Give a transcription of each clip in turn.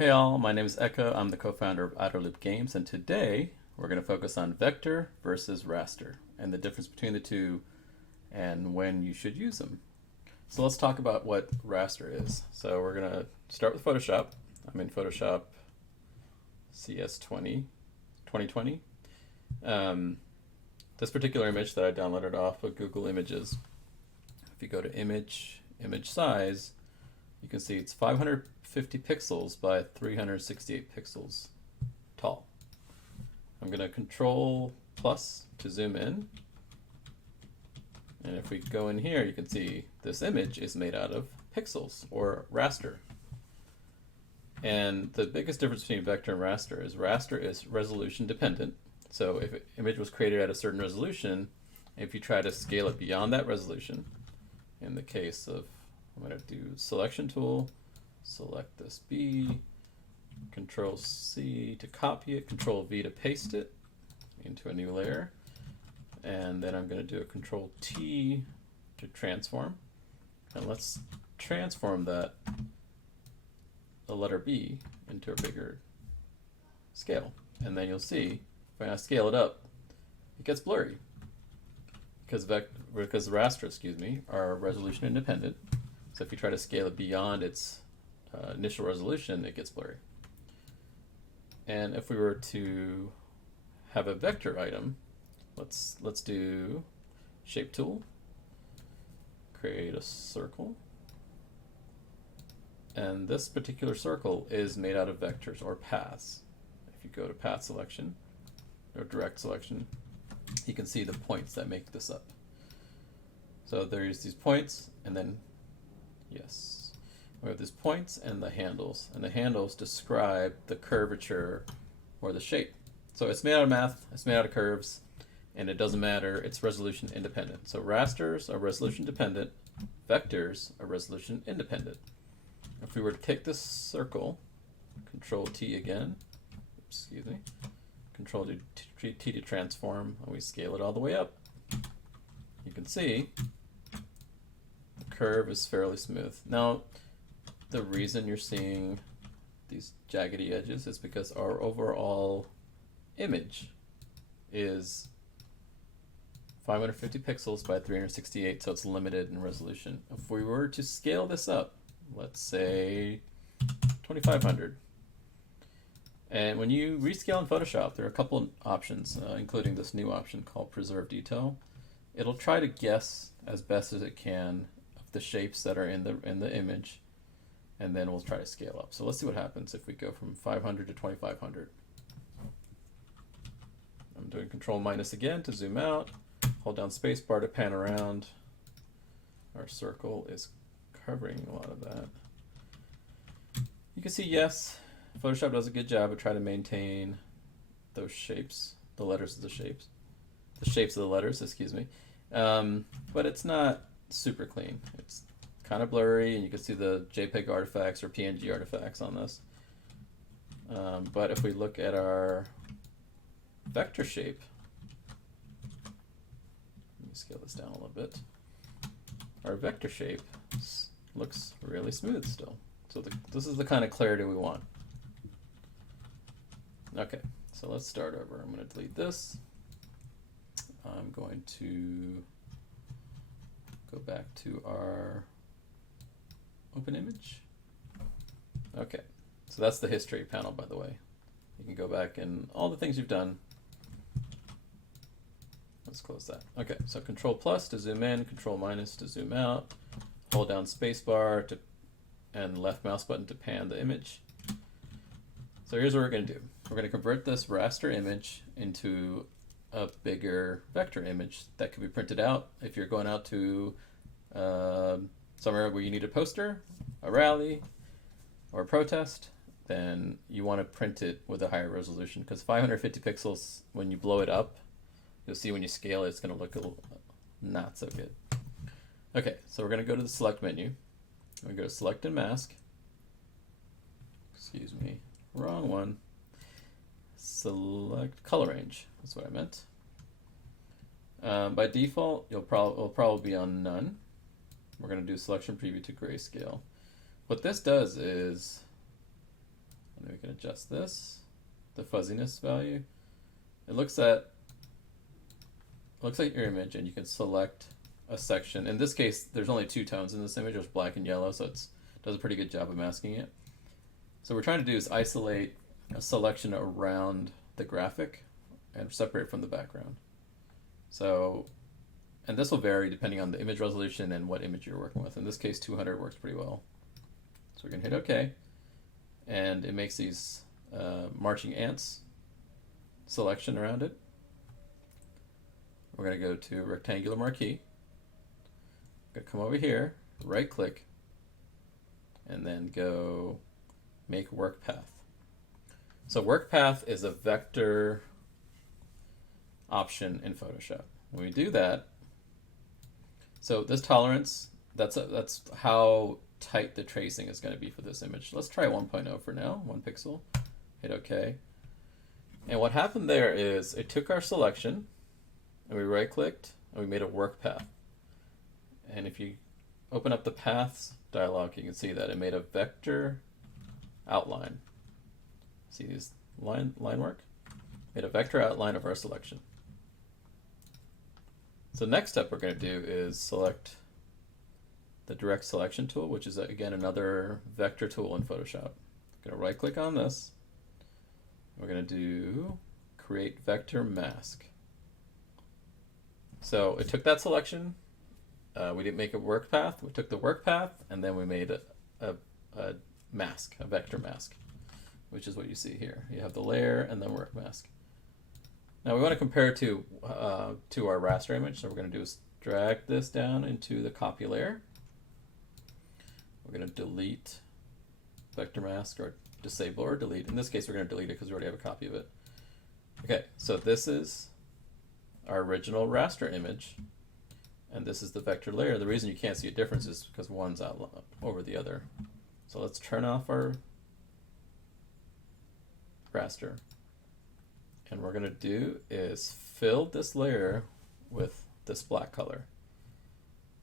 Hey all, my name is Echo. I'm the co-founder of Outerloop Games, and today we're going to focus on vector versus raster and the difference between the two and when you should use them. So let's talk about what raster is. So we're going to start with Photoshop. I'm in Photoshop CS20 2020. This particular image that I downloaded off of Google Images, if you go to image size, you can see it's 550 pixels by 368 pixels tall. I'm going to Control plus to zoom in. And if we go in here, you can see this image is made out of pixels or raster. And the biggest difference between vector and raster is resolution dependent. So if an image was created at a certain resolution, if you try to scale it beyond that resolution, in the case of, I'm going to do selection tool, select this B, Control C to copy it, Control V to paste it into a new layer, and then I'm going to do a Control T to transform. And let's transform the letter B into a bigger scale. And then you'll see, when I scale it up, it gets blurry. Because raster, are resolution independent. So if you try to scale it beyond its initial resolution, it gets blurry. And if we were to have a vector item, let's do shape tool, create a circle, and this particular circle is made out of vectors or paths. If you go to path selection or direct selection, you can see the points that make this up. So there's these points, and then yes, we have these points and the handles describe the curvature or the shape. So it's made out of math, it's made out of curves, and it doesn't matter, it's resolution independent. So rasters are resolution dependent, vectors are resolution independent. If we were to take this circle, Control T again, excuse me, Control T to transform, and we scale it all the way up, you can see the curve is fairly smooth. Now, the reason you're seeing these jaggedy edges is because our overall image is 550 pixels by 368, so it's limited in resolution. If we were to scale this up, let's say 2500, and when you rescale in Photoshop, there are a couple of options, including this new option called Preserve Detail. It'll try to guess as best as it can of the shapes that are in the image, and then we'll try to scale up. So let's see what happens if we go from 500 to 2500. I'm doing Control minus again to zoom out. Hold down spacebar to pan around. Our circle is covering a lot of that. You can see, yes, Photoshop does a good job of trying to maintain those shapes, the letters of the shapes, the shapes of the letters, excuse me. But it's not super clean. It's kind of blurry, and you can see the JPEG artifacts or PNG artifacts on this. But if we look at our vector shape, let me scale this down a little bit. Our vector shape looks really smooth still. So this is the kind of clarity we want. Okay, so let's start over. I'm going to delete this. I'm going to go back to our open image. Okay, so that's the history panel, by the way. You can go back and all the things you've done. Let's close that. Okay, so Control plus to zoom in, Control minus to zoom out, hold down spacebar to and left mouse button to pan the image. So here's what we're going to do. We're going to convert this raster image into a bigger vector image that can be printed out. If you're going out to somewhere where you need a poster, a rally, or a protest, then you want to print it with a higher resolution, because 550 pixels, when you blow it up, you'll see when you scale it, it's going to look a little not so good. Okay, so we're going to go to the select menu. We go to select and mask. Excuse me, wrong one. Select color range, that's what I meant. By default, it'll probably be on none. We're going to do selection preview to grayscale. What this does is can adjust this, the fuzziness value. It looks like your image, and you can select a section. In this case, there's only two tones in this image. There's black and yellow, so it does a pretty good job of masking it. So what we're trying to do is isolate a selection around the graphic and separate from the background. So, and this will vary depending on the image resolution and what image you're working with. In this case, 200 works pretty well. So we're gonna hit OK, and it makes these marching ants selection around it. We're gonna go to rectangular marquee. Gonna come over here, right click, and then go make work path. So work path is a vector option in Photoshop. When we do that, so this tolerance, that's how tight the tracing is going to be for this image. Let's try 1.0 for now, 1 pixel. Hit OK. And what happened there is it took our selection, and we right clicked, and we made a work path. And if you open up the paths dialog, you can see that it made a vector outline. See these line work? Made a vector outline of our selection. So next step we're going to do is select the direct selection tool, which is again another vector tool in Photoshop. I'm going to right click on this. We're going to do create vector mask. So it took that selection. We didn't make a work path. We took the work path, and then we made a mask, a vector mask, which is what you see here. You have the layer and then work mask. Now we want to compare it to our raster image. So what we're going to do is drag this down into the copy layer. We're going to delete vector mask, or disable or delete. In this case, we're going to delete it because we already have a copy of it. Okay, so this is our original raster image, and this is the vector layer. The reason you can't see a difference is because one's out over the other. So let's turn off our raster. And what we're going to do is fill this layer with this black color.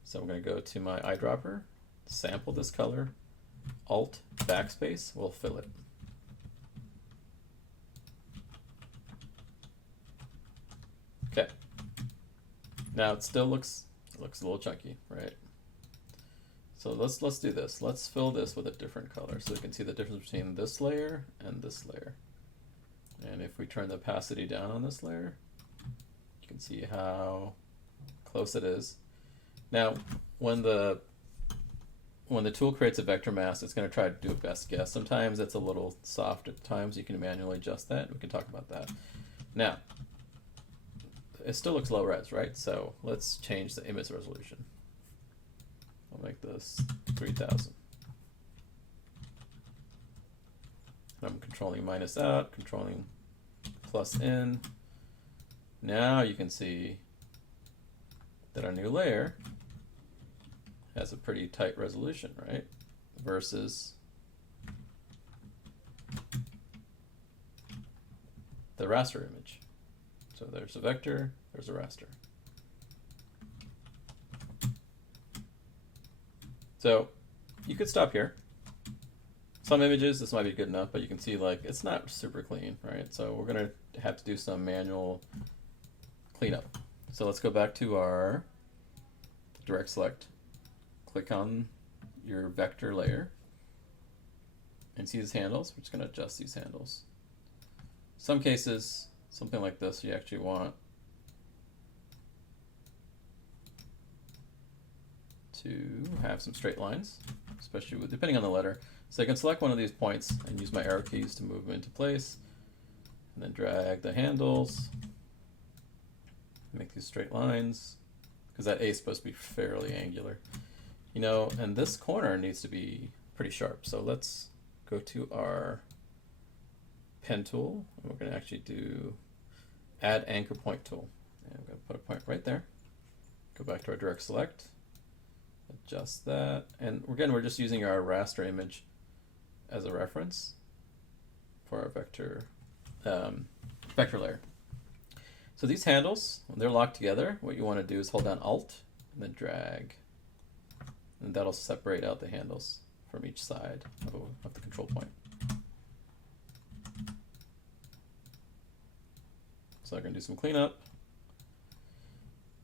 So I'm going to go to my eyedropper, sample this color, Alt backspace will fill it. Okay. Now it still looks a little chunky, right? So let's do this. Let's fill this with a different color so we can see the difference between this layer and this layer. And if we turn the opacity down on this layer, you can see how close it is. Now, when the tool creates a vector mask, it's going to try to do a best guess. Sometimes it's a little soft at times. You can manually adjust that. We can talk about that. Now, it still looks low res, right? So let's change the image resolution. I'll make this 3000. I'm controlling minus out, controlling plus in. Now you can see that our new layer has a pretty tight resolution, right? Versus the raster image. So there's a vector, there's a raster. So you could stop here. Some images, this might be good enough, but you can see like it's not super clean, right? So we're gonna have to do some manual cleanup. So let's go back to our direct select. Click on your vector layer and see these handles. We're just gonna adjust these handles. Some cases, something like this, you actually want to have some straight lines, especially with, depending on the letter. So I can select one of these points and use my arrow keys to move them into place, and then drag the handles, make these straight lines, because that A is supposed to be fairly angular. You know, and this corner needs to be pretty sharp. So let's go to our pen tool, and we're going to actually do add anchor point tool. And I'm going to put a point right there. Go back to our direct select, adjust that, and again, we're just using our raster image as a reference for our vector layer. So these handles, when they're locked together, what you want to do is hold down Alt and then drag, and that'll separate out the handles from each side of the control point. So I'm going to do some cleanup.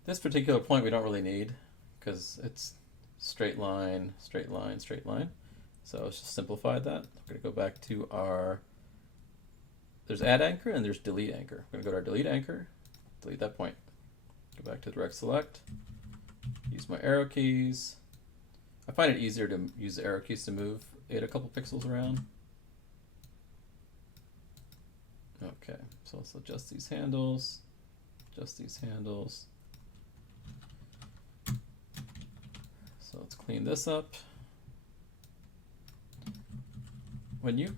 This particular point we don't really need because it's straight line, straight line, straight line. So let's just simplify that. We're going to go back to our, there's add anchor and there's delete anchor. We're going to go to our delete anchor, delete that point. Go back to direct select, use my arrow keys. I find it easier to use the arrow keys to move it a couple pixels around. Okay, so let's adjust these handles, adjust these handles. So let's clean this up. When you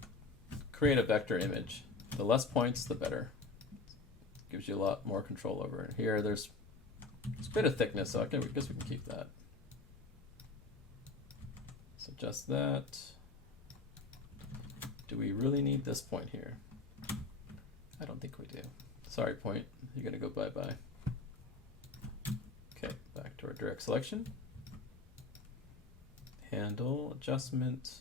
create a vector image, the less points, the better. Gives you a lot more control over it. Here, there's a bit of thickness, so I guess we can keep that. So adjust that. Do we really need this point here? I don't think we do. Sorry, point. You're going to go bye-bye. Okay, back to our direct selection. Handle adjustment.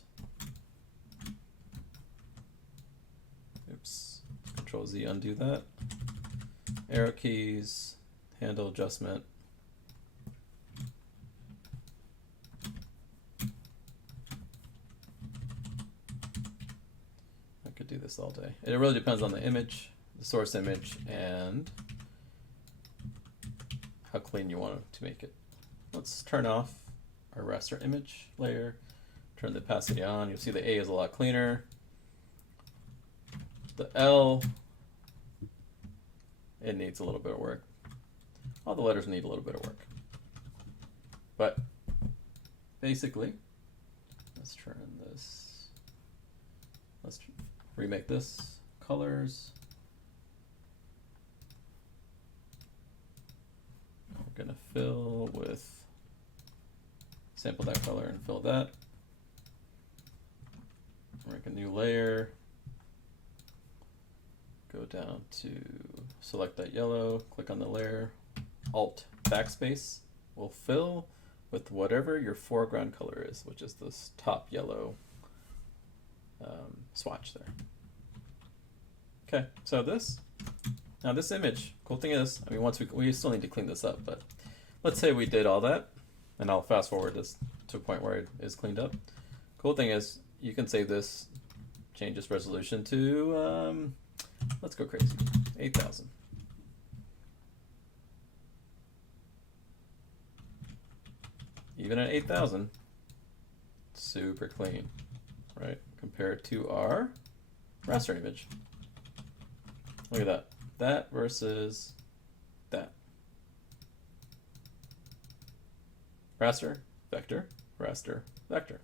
Oops. Control Z, undo that. Arrow keys, handle adjustment. I could do this all day. It really depends on the image, the source image, and how clean you want to make it. Let's turn off our raster image layer, turn the opacity on. You'll see the A is a lot cleaner. The L, it needs a little bit of work. All the letters need a little bit of work. But basically, let's turn this, let's remake this colors. We're gonna fill with, sample that color and fill that. Make a new layer. Go down to select that yellow, click on the layer, Alt backspace will fill with whatever your foreground color is, which is this top yellow swatch there. Okay, so now this image, cool thing is, I mean, once we still need to clean this up, but let's say we did all that, and I'll fast forward this to a point where it is cleaned up. Cool thing is, you can save this, change this resolution to, let's go crazy, 8,000. Even at 8,000, super clean, right? Compared to our raster image. Look at that. That versus that. Raster, vector, raster, vector.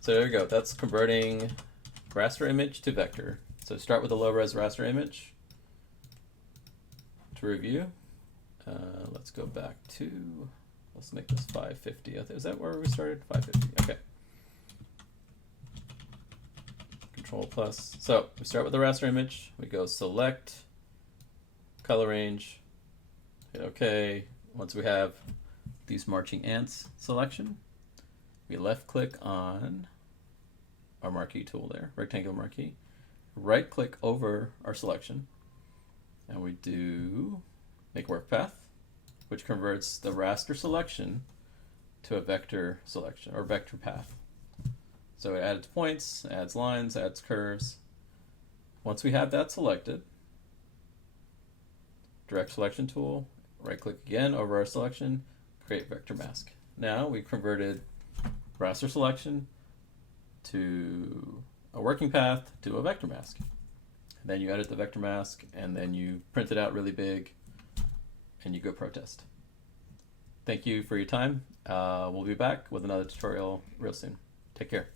So there we go. That's converting raster image to vector. So start with a low-res raster image. To review, let's go back to, let's make this 550. Is that where we started? 550. Okay. Control plus. So we start with the raster image. We go select, color range, hit OK. Once we have these marching ants selection, we left click on our marquee tool there, rectangular marquee. Right click over our selection, and we do make work path, which converts the raster selection to a vector selection or vector path. So it adds points, adds lines, adds curves. Once we have that selected, direct selection tool, right click again over our selection, create vector mask. Now we converted raster selection to a working path to a vector mask. And then you edit the vector mask, and then you print it out really big, and you go protest. Thank you for your time. We'll be back with another tutorial real soon. Take care.